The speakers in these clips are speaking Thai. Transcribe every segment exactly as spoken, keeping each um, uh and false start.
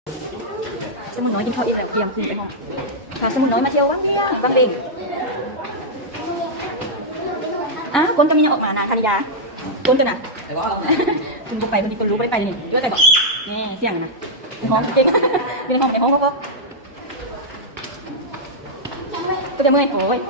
สมุนน้อยกินข้าวอิ่มแล้วเยี่ยมขึ้นไปห้องพาสมุนน้อยมาเที่ยวบ้างเนี่ยบ้างเบงอ่ะคนก็มีออกมานานคณิยาคนกันนะแต่ว่าคุณบุกไปคนนี้คนรู้ไปไปนี่เลือกไปบอกนี่เสี่ยงนะในห้องเก่งในห้องในห้องก็ก็จะเมื่อยโอ้ย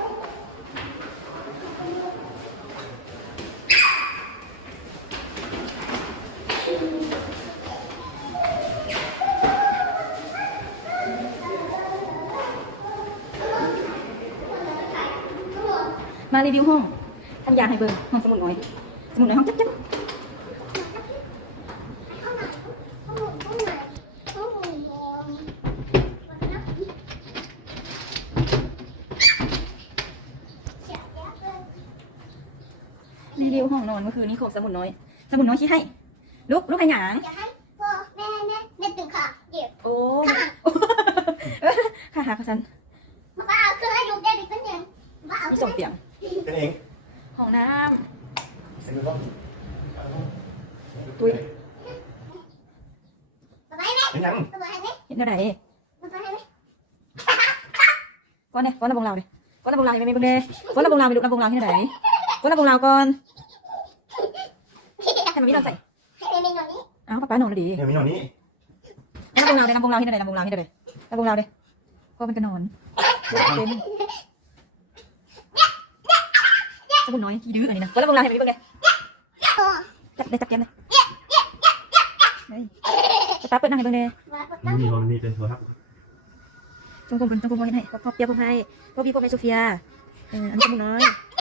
มารีวิวห้องทำยาให้เบิร์ห้องสมุนน้อยสมุนน้อยห้องจั๊บจั๊บรีวิวห้องนอนเมื่อคืนนี้ของสมุนน้อยสมุนน้อยขี้ให้ลุกลุกให้หยางอยากให้พ่อแม่แม่แม่ตื่นค่ะเดี๋ยวโอ้ค่ะค่ะค่ะฉันมาเอาคือให้ลูกได้ดีขึ้นยังมาเอามีส่งเสียงกันเองห้องน้เสร็จแล้วก็ำตุ้ยสบายไหมเห็นยังสบายไหมเห็นเท่าไหร่สบายไหมก้อนเนี่ยก้อนระบงเราดิก้อนระบงเราไม่ไม่เบิ่งเด้ก้อนระบงเราไม่ดูระบงเราที่ไหนก้อนระบงเราก่อนให้มันไม่โดนใส่ให้เมนูนี้อ้าวป้าป้าหนูดีเดี๋ยวมีหน่อยนี้ระบงเราดิระบงเราที่ไหนระบงเราที่ไหนระบงเราดิก็มันจะนอนเป็นสมุนน้อยขี้ดื้ออันนี้นะก้อนระบงเราให้มันไม่เบิ่งเด้จับได้จับแก้มเลยป้าเปิดนั่งให้เบิ่งเด้มีมีมันมีเป็นตัวครับจงกรมจงกรมให้ให้พ่อเปียพ่อให้พ่อบีพ่อแม่โซเฟียเอออันนี้สมุนน้อย